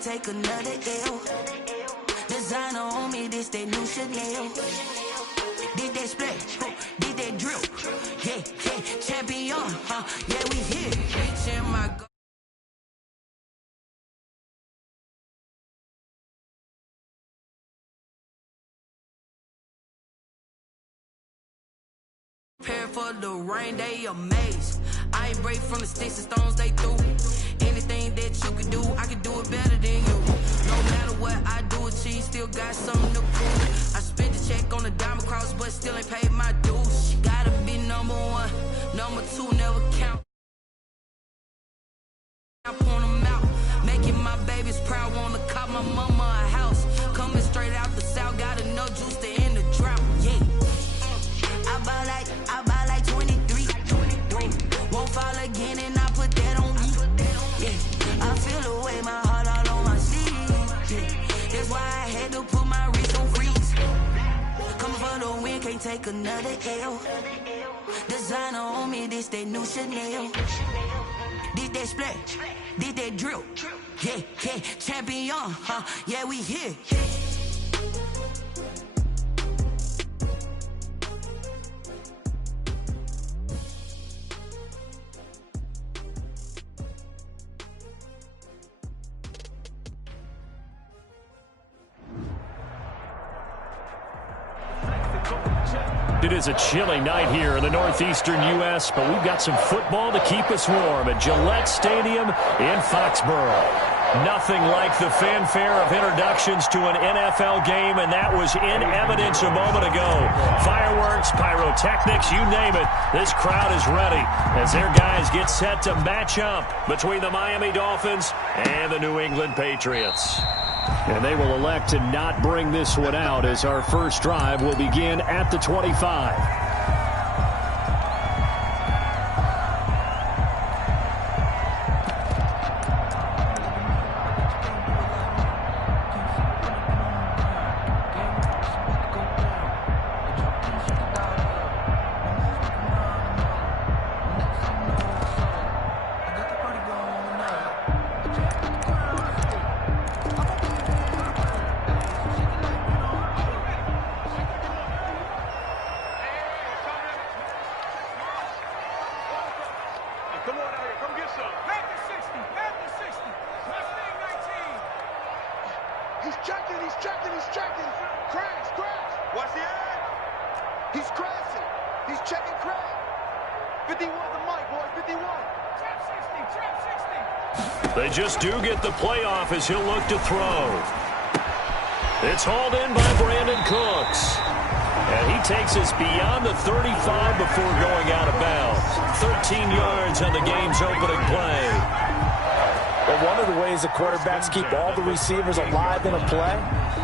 can't take another L. Designer on me, this that new Chanel. Did that splash, did that drill. Yeah, yeah, champion, yeah, we here. Reaching my goal. Prepare for the rain, they amazed. I ain't break from the sticks and stones they threw. Anything that you can do, I can do it better than you. No matter what I do, achieve, still got something to prove. I spent the check on the diamond cross, but still ain't paid my dues. She gotta be number one, number two never count. I point them out, making my babies proud. Wanna cop my mama a house. Coming straight out the south, got enough juice to end the drought. Yeah. I buy like 23. Won't fall again and I put that on me. Yeah, I feel the way, my heart all on my sleeve. Yeah, that's why I had to put my wrist on freeze. Coming for the win, can't take another L. Designer on me, this that new Chanel. Did that splash, did that drill. Yeah, yeah, champion, yeah, we here. It is a chilly night here in the northeastern U.S., but we've got some football to keep us warm at Gillette Stadium in Foxborough. Nothing like the fanfare of introductions to an NFL game, and that was in evidence a moment ago. Fireworks, pyrotechnics, you name it. This crowd is ready as their guys get set to match up between the Miami Dolphins and the New England Patriots. And they will elect to not bring this one out as our first drive will begin at the 25. They just do get the playoff as he'll look to throw. It's hauled in by Brandon Cooks. And he takes us beyond the 35 before going out of bounds. 13 yards on the game's opening play. Well, one of the ways the quarterbacks keep all the receivers alive in a play,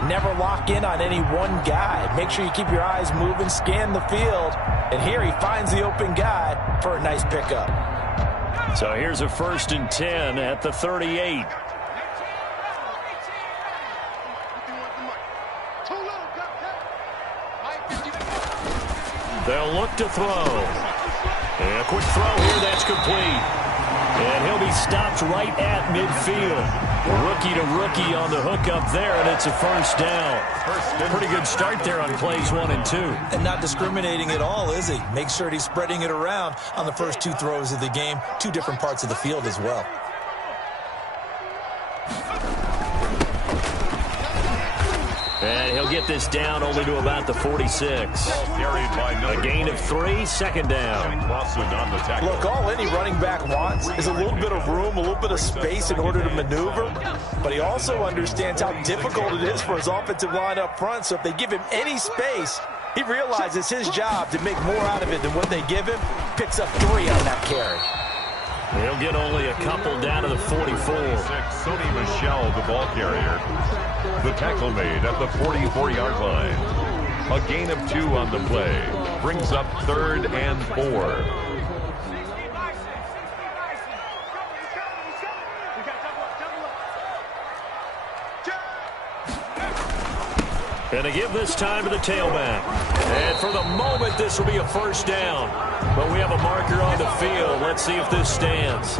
never lock in on any one guy. Make sure you keep your eyes moving, scan the field. And here he finds the open guy for a nice pickup. So here's a 1st and 10 at the 38. They'll look to throw. And a quick throw here, that's complete. And he'll be stopped right at midfield. Rookie to rookie on the hook up there, and it's a first down. Pretty good start there on plays 1 and 2. And not discriminating at all, is he? Make sure he's spreading it around on the first 2 throws of the game. 2 different parts of the field as well. And he'll get this down only to about the 46. A gain of 3, second down. Look, all any running back wants is a little bit of room, a little bit of space in order to maneuver. But he also understands how difficult it is for his offensive line up front. So if they give him any space, he realizes his job to make more out of it than what they give him. Picks up 3 on that carry. He'll get only a couple down to the 44. Sony Michel, the ball carrier. The tackle made at the 44-yard line. A gain of 2 on the play. Brings up 3rd and 4. And to give this time to the tailback. And for the moment, this will be a first down. But we have a marker on the field. Let's see if this stands.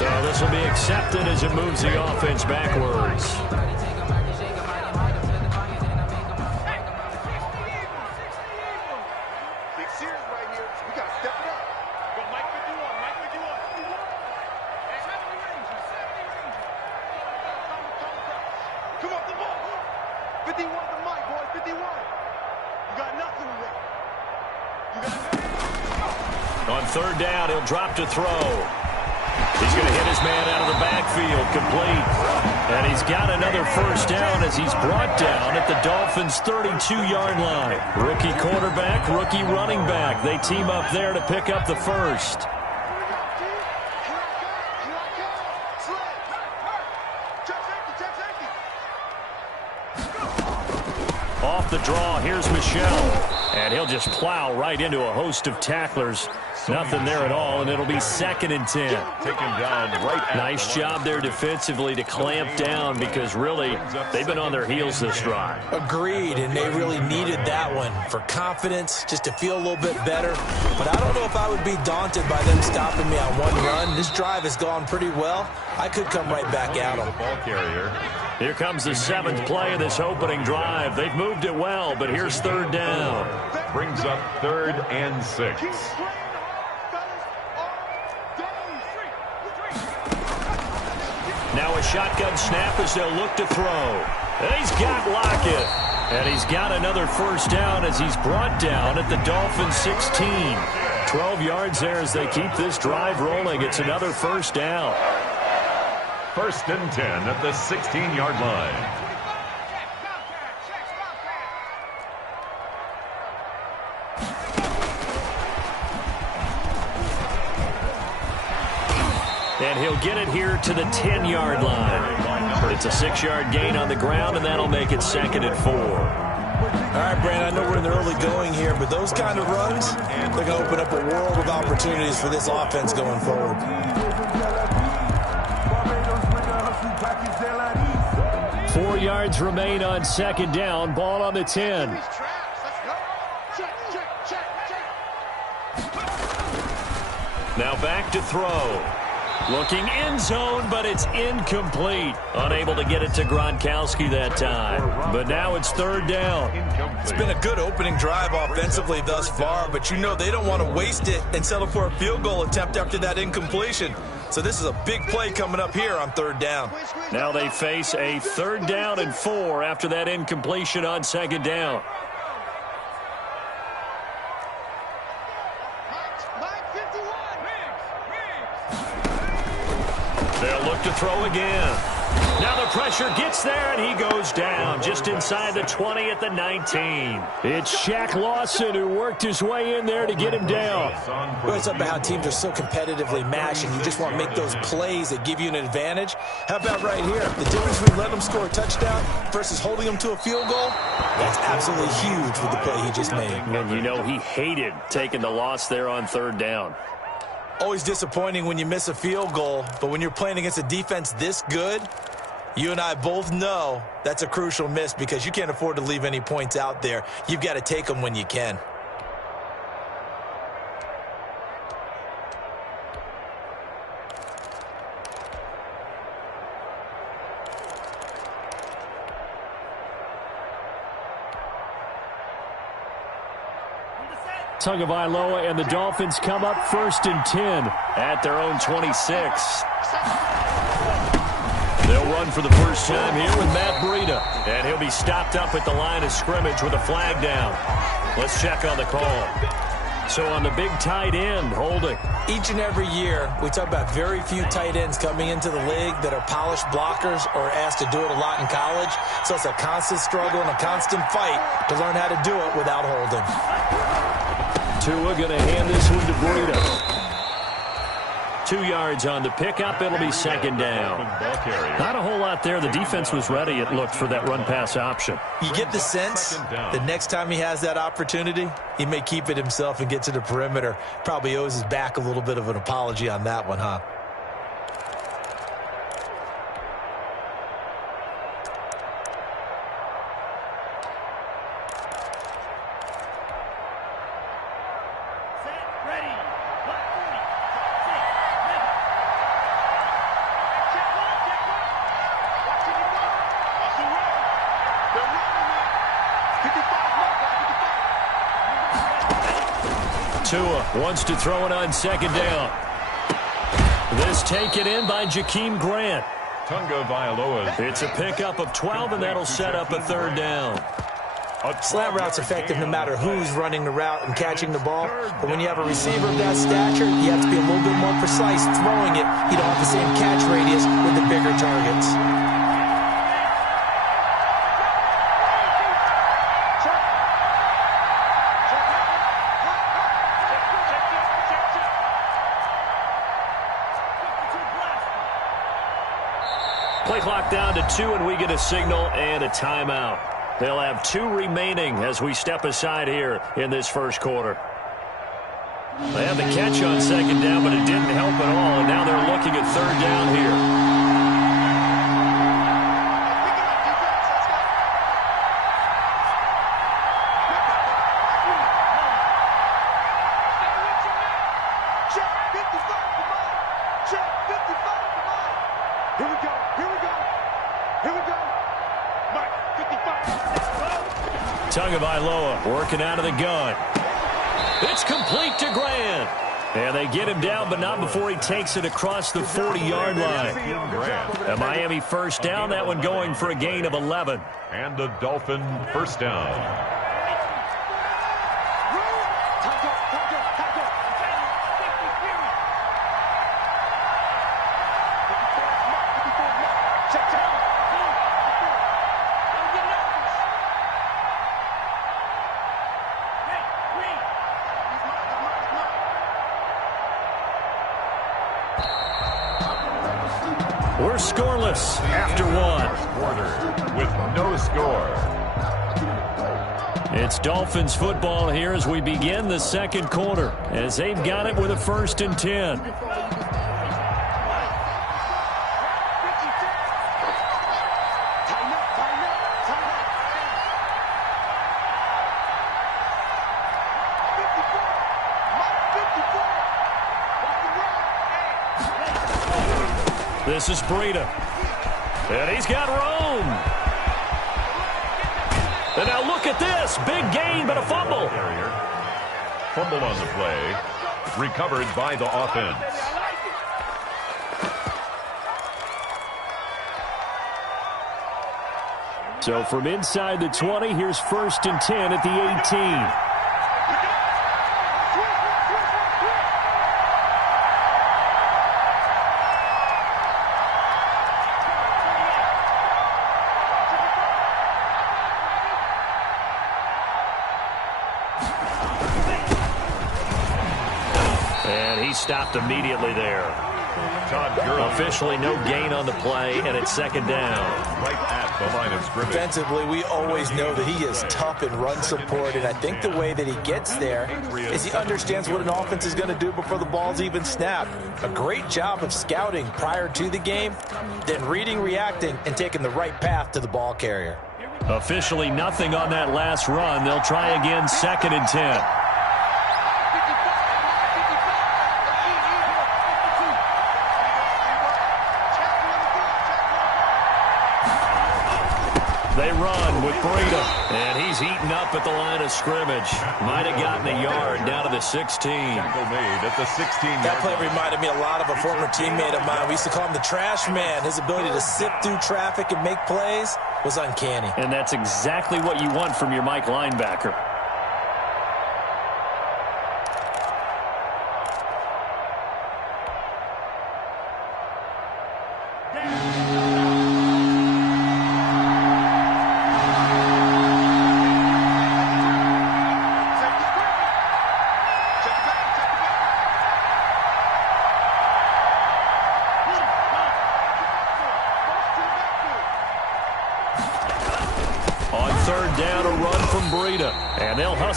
So this will be accepted as it moves the offense backwards. On third down, he'll drop to throw. He's going to hit his man out of the backfield, complete. And he's got another first down as he's brought down at the Dolphins' 32-yard line. Rookie quarterback, rookie running back. They team up there to pick up the first. Off the draw, here's Michel. And he'll just plow right into a host of tacklers. Nothing there at all, and it'll be 2nd and 10. Take him down right. Nice job there defensively to clamp down because really they've been on their heels this drive. Agreed, and they really needed that one for confidence, just to feel a little bit better. But I don't know if I would be daunted by them stopping me on one run. This drive has gone pretty well. I could come right back at them. The ball carrier. Here comes the 7th play of this opening drive. They've moved it well, but here's third down. Brings up 3rd and 6. Now a shotgun snap as they'll look to throw. And he's got Lockett. And he's got another first down as he's brought down at the Dolphins' 16. 12 yards there as they keep this drive rolling. It's another first down. 1st and 10 at the 16-yard line. And he'll get it here to the 10-yard line. It's a 6-yard gain on the ground, and that'll make it 2nd and 4. All right, Brandon, I know we're in the early going here, but those kind of runs, they're going to open up a world of opportunities for this offense going forward. 4 yards remain on 2nd down. Ball on the 10. Now back to throw. Looking end zone, but it's incomplete. Unable to get it to Gronkowski that time. But now it's 3rd down. It's been a good opening drive offensively thus far, but you know they don't want to waste it and settle for a field goal attempt after that incompletion. So this is a big play coming up here on 3rd down. Now they face a 3rd down and 4 after that incompletion on 2nd down. They'll look to throw again. Now the pressure gets there, and he goes down just inside the 20 at the 19. It's Shaq Lawson who worked his way in there to get him down. Well, it's about how teams are so competitively matched, and you just want to make those plays that give you an advantage. How about right here? The difference between letting them score a touchdown versus holding them to a field goal, that's absolutely huge with the play he just made. And you know he hated taking the loss there on 3rd down. Always disappointing when you miss a field goal, but when you're playing against a defense this good, you and I both know that's a crucial miss because you can't afford to leave any points out there. You've got to take them when you can. Tagovailoa and the Dolphins come up 1st and 10 at their own 26. They'll run for the first time here with Matt Breida. And he'll be stopped up at the line of scrimmage with a flag down. Let's check on the call. So on the big tight end, holding. Each and every year, we talk about very few tight ends coming into the league that are polished blockers or asked to do it a lot in college. So it's a constant struggle and a constant fight to learn how to do it without holding. Tua going to hand this one to Breida. 2 yards on the pickup. It'll be 2nd down. Not a whole lot there. The defense was ready, it looked, for that run-pass option. You get the sense that next time he has that opportunity, he may keep it himself and get to the perimeter. Probably owes his back a little bit of an apology on that one, huh? Tua wants to throw it on second down. This taken in by Jakeem Grant. Tunga Vailoa. It's a pickup of 12, and that'll set up a third down. Slant route's effective no matter who's running the route and catching the ball. But when you have a receiver of that stature, you have to be a little bit more precise throwing it. You don't have the same catch radius with the bigger targets. Play clock down to 2, and we get a signal and a timeout. They'll have 2 remaining as we step aside here in this first quarter. They had the catch on second down, but it didn't help at all, and now they're looking at third down here. Tagovailoa working out of the gun. It's complete to Grant. And they get him down, but not before he takes it across the 40-yard line. A Miami first down, that one going for a gain of 11. And the Dolphin first down. We're scoreless after one. Quarter with no score. It's Dolphins football here as we begin the second quarter, as they've got it with a 1st and 10. This is Breida. And he's got room. And now look at this. Big gain, but a fumble. Fumble on the play. Recovered by the offense. So from inside the 20, here's 1st and 10 at the 18. Stopped immediately there. Officially no gain on the play, and it's second down. Right at the line of scrimmage. Defensively, we always know that he is tough in run support, and I think the way that he gets there is he understands what an offense is going to do before the ball's even snapped. A great job of scouting prior to the game, then reading, reacting, and taking the right path to the ball carrier. Officially nothing on that last run. They'll try again, 2nd and 10. They run with Breida, and he's eaten up at the line of scrimmage. Might have gotten a yard down to the 16. Tackle made at the 16. That play reminded me a lot of a former teammate of mine. We used to call him the trash man. His ability to sift through traffic and make plays was uncanny. And that's exactly what you want from your Mike linebacker.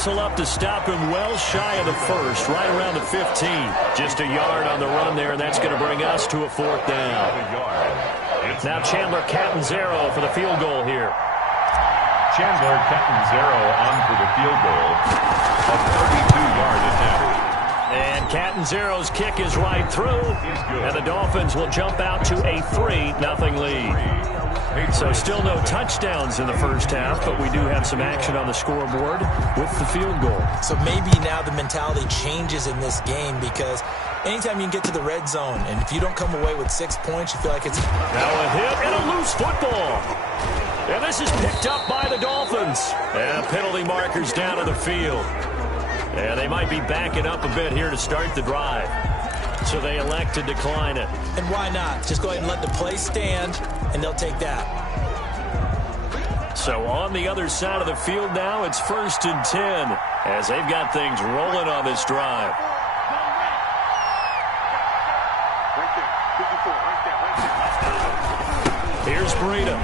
Up to stop him well shy of the 1st, right around the 15. Just a yard on the run there, and that's going to bring us to a 4th down. Now Chandler Catanzaro for the field goal here. Chandler Catanzaro on for the field goal. A 32-yard attempt. And Catanzaro's kick is right through, and the Dolphins will jump out to a 3-0 lead. So still no touchdowns in the first half, but we do have some action on the scoreboard with the field goal. So maybe now the mentality changes in this game, because anytime you can get to the red zone, and if you don't come away with 6 points, you feel like it's... Now a hit and a loose football. And this is picked up by the Dolphins. And penalty markers down to the field. And they might be backing up a bit here to start the drive. So they elect to decline it. And why not? Just go ahead and let the play stand, and they'll take that. So on the other side of the field now, it's 1st and 10 as they've got things rolling on this drive. Here's Breida.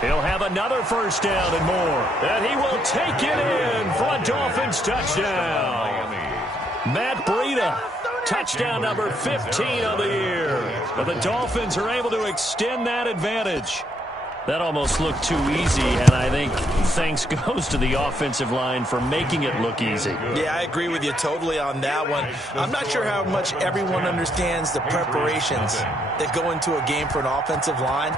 He'll have another first down and more. And he will take it in for a Dolphins touchdown. Matt Breida, touchdown number 15 of the year. But the Dolphins are able to extend that advantage. That almost looked too easy, and I think thanks goes to the offensive line for making it look easy. Yeah, I agree with you totally on that one. I'm not sure how much everyone understands the preparations that go into a game for an offensive line,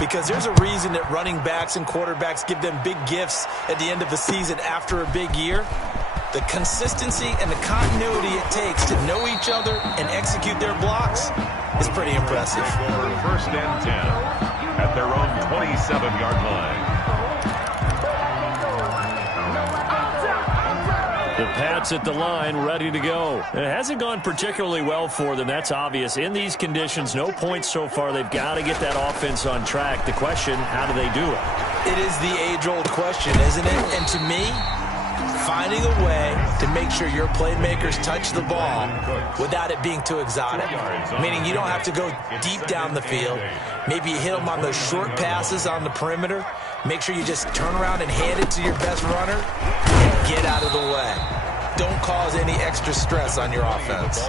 because there's a reason that running backs and quarterbacks give them big gifts at the end of the season after a big year. The consistency and the continuity it takes to know each other and execute their blocks is pretty impressive. For 1st and 10 at their own 27-yard line. The Pats at the line, ready to go. It hasn't gone particularly well for them, that's obvious. In these conditions, no points so far. They've got to get that offense on track. The question, how do they do it? It is the age-old question, isn't it? And to me, finding a way to make sure your playmakers touch the ball without it being too exotic. Meaning you don't have to go deep down the field. Maybe you hit them on those short passes on the perimeter. Make sure you just turn around and hand it to your best runner and get out of the way. Don't cause any extra stress on your offense.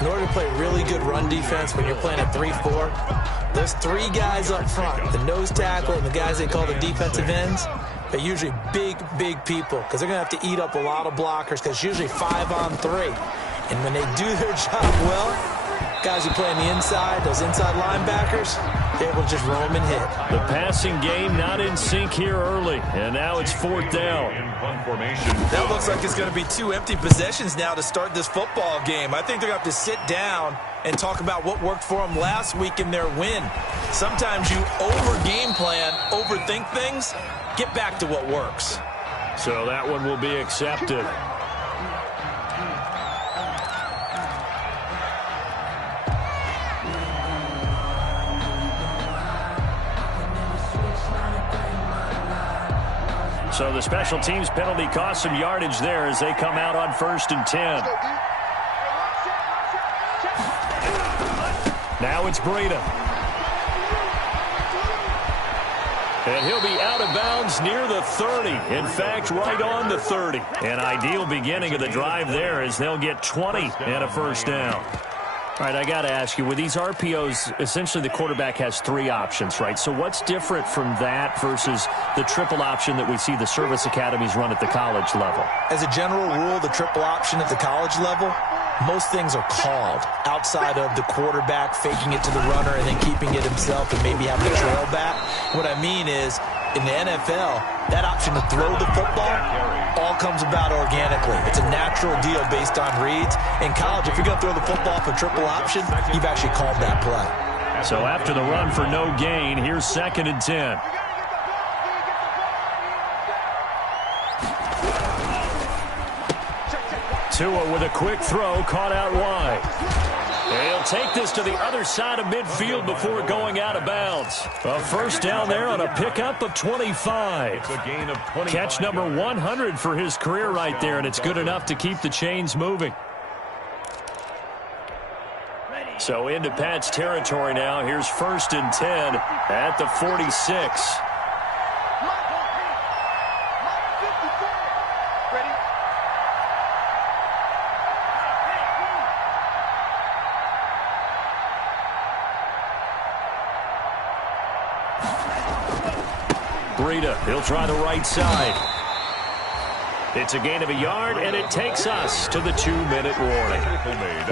In order to play really good run defense when you're playing a 3-4, those 3 guys up front, the nose tackle and the guys they call the defensive ends, they're usually big, big people, because they're going to have to eat up a lot of blockers, because it's usually 5-on-3. And when they do their job well, guys who play on the inside, those inside linebackers, they're able to just roam and hit. The passing game not in sync here early, and now it's 4th down. That looks like it's going to be 2 empty possessions now to start this football game. I think they're going to have to sit down and talk about what worked for them last week in their win. Sometimes you over-game plan, overthink things. Get back to what works. So that one will be accepted. So the special teams penalty cost some yardage there as they come out on 1st and 10. Now it's Breida. And he'll be out of bounds near the 30. In fact, right on the 30. An ideal beginning of the drive there as they'll get 20 and a first down. All right, I got to ask you, with these RPOs, essentially the quarterback has 3 options, right? So what's different from that versus the triple option that we see the service academies run at the college level? As a general rule, the triple option at the college level, most things are called outside of the quarterback faking it to the runner and then keeping it himself and maybe having a trail back. What I mean is, in the NFL, that option to throw the football all comes about organically. It's a natural deal based on reads. In college, if you're going to throw the football for triple option, you've actually called that play. So after the run for no gain, here's 2nd and 10. Tua with a quick throw, caught out wide. He'll take this to the other side of midfield before going out of bounds. A first down there on a pickup of 25. Catch number 100 for his career right there, and it's good enough to keep the chains moving. So into Pat's territory now. Here's 1st and 10 at the 46. Breida, he'll try the right side. It's a gain of a yard, and it takes us to the 2-minute warning.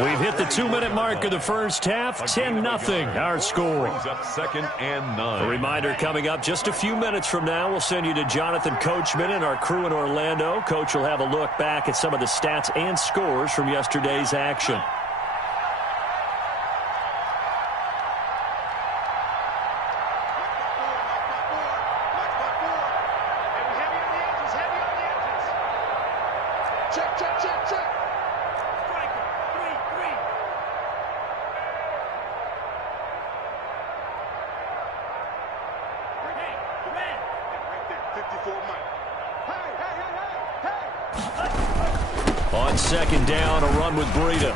We've hit the 2-minute mark of the first half. 10-0 our score. Second and 9. A reminder coming up just a few minutes from now. We'll send you to Jonathan Coachman and our crew in Orlando. Coach will have a look back at some of the stats and scores from yesterday's action. On second down, a run with Breida.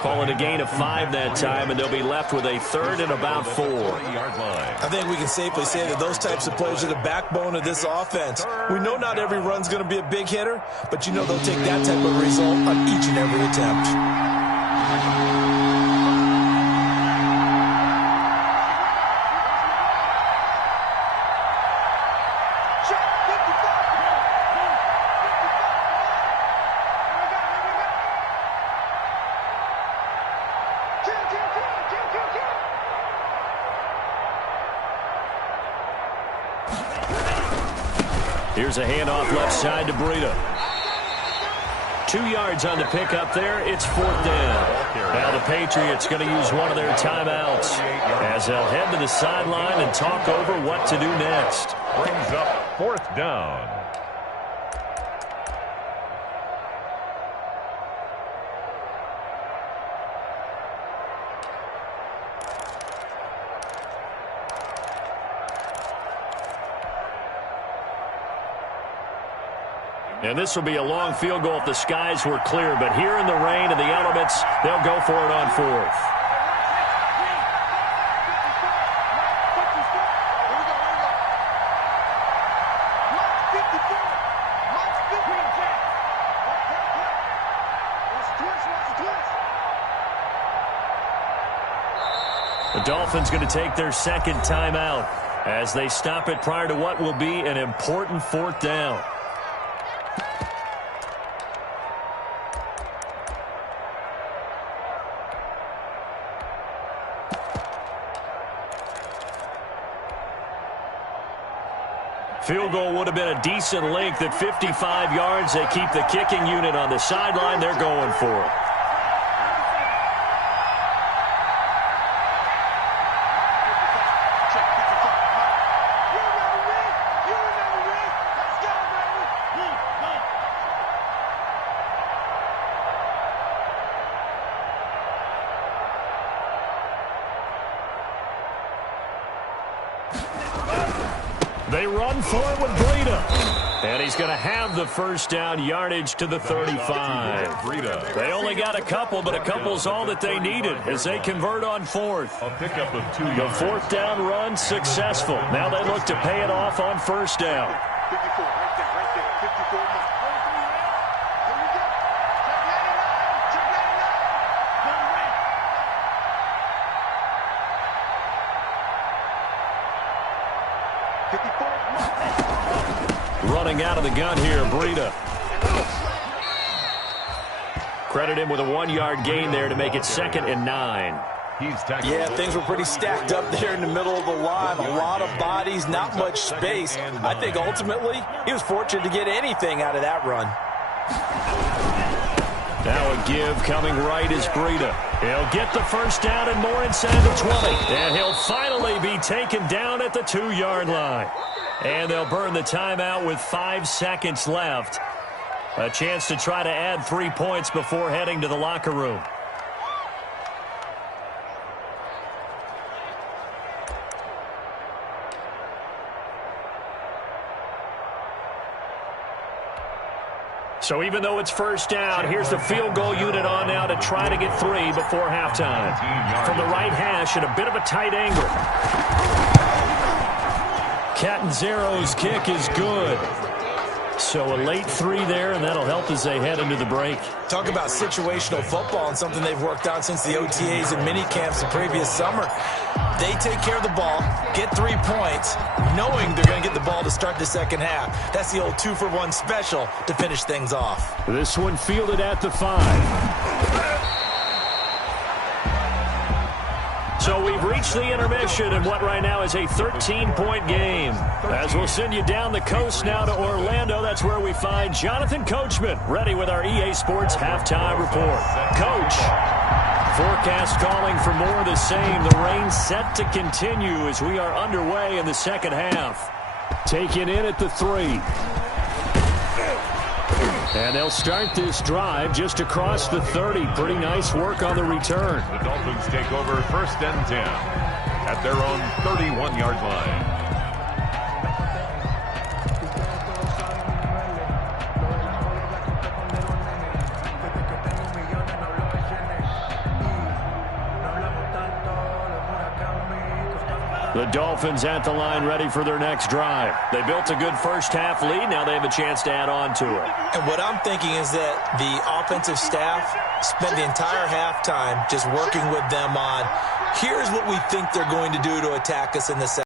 Call it a gain of 5 that time, and they'll be left with a 3rd and about 4. I think we can safely say that those types of plays are the backbone of this offense. We know not every run's going to be a big hitter, but you know they'll take that type of result on each and every attempt. Here's a handoff left side to Breida. 2 yards on the pickup there. It's 4th down. Now the Patriots going to use one of their timeouts as they'll head to the sideline and talk over what to do next. Brings up 4th down. And this will be a long field goal if the skies were clear. But here in the rain and the elements, they'll go for it on 4th. The Dolphins going to take their 2nd timeout as they stop it prior to what will be an important 4th down. Field goal would have been a decent length at 55 yards. They keep the kicking unit on the sideline. They're going for it. They run for it with Breida. And he's going to have the 1st down yardage to the 35. They only got a couple, but a couple's all that they needed as they convert on 4th. A pickup of 2 The yards. 4th down run successful. Now they look to pay it off on 1st down. 54, right there, 54 more. Running out of the gun here, Breida. Credit him with a 1-yard gain there to make it 2nd and 9. Yeah, things were pretty stacked up there in the middle of the line. A lot of bodies, not much space. I think ultimately he was fortunate to get anything out of that run. Now a give coming right is Breida. He'll get the 1st down and more inside the 20. And he'll finally be taken down at the 2-yard line. And they'll burn the timeout with 5 seconds left. A chance to try to add 3 points before heading to the locker room. So even though it's 1st down, here's the field goal unit on now to try to get 3 before halftime. From the right hash at a bit of a tight angle. Catanzaro's kick is good. So a late 3 there, and that'll help as they head into the break. Talk about situational football and something they've worked on since the OTAs and mini camps the previous summer. They take care of the ball, get 3 points, knowing they're going to get the ball to start the second half. That's the old 2-for-1 special to finish things off. This one fielded at the 5. So we've reached the intermission in what right now is a 13-point game. As we'll send you down the coast now to Orlando, that's where we find Jonathan Coachman ready with our EA Sports halftime report. Coach, forecast calling for more of the same. The rain set to continue as we are underway in the second half. Taken in at the 3. And they'll start this drive just across the 30. Pretty nice work on the return. The Dolphins take over 1st and 10 at their own 31-yard line. The Dolphins at the line ready for their next drive. They built a good first-half lead. Now they have a chance to add on to it. And what I'm thinking is that the offensive staff spent the entire halftime just working with them on, here's what we think they're going to do to attack us in the second.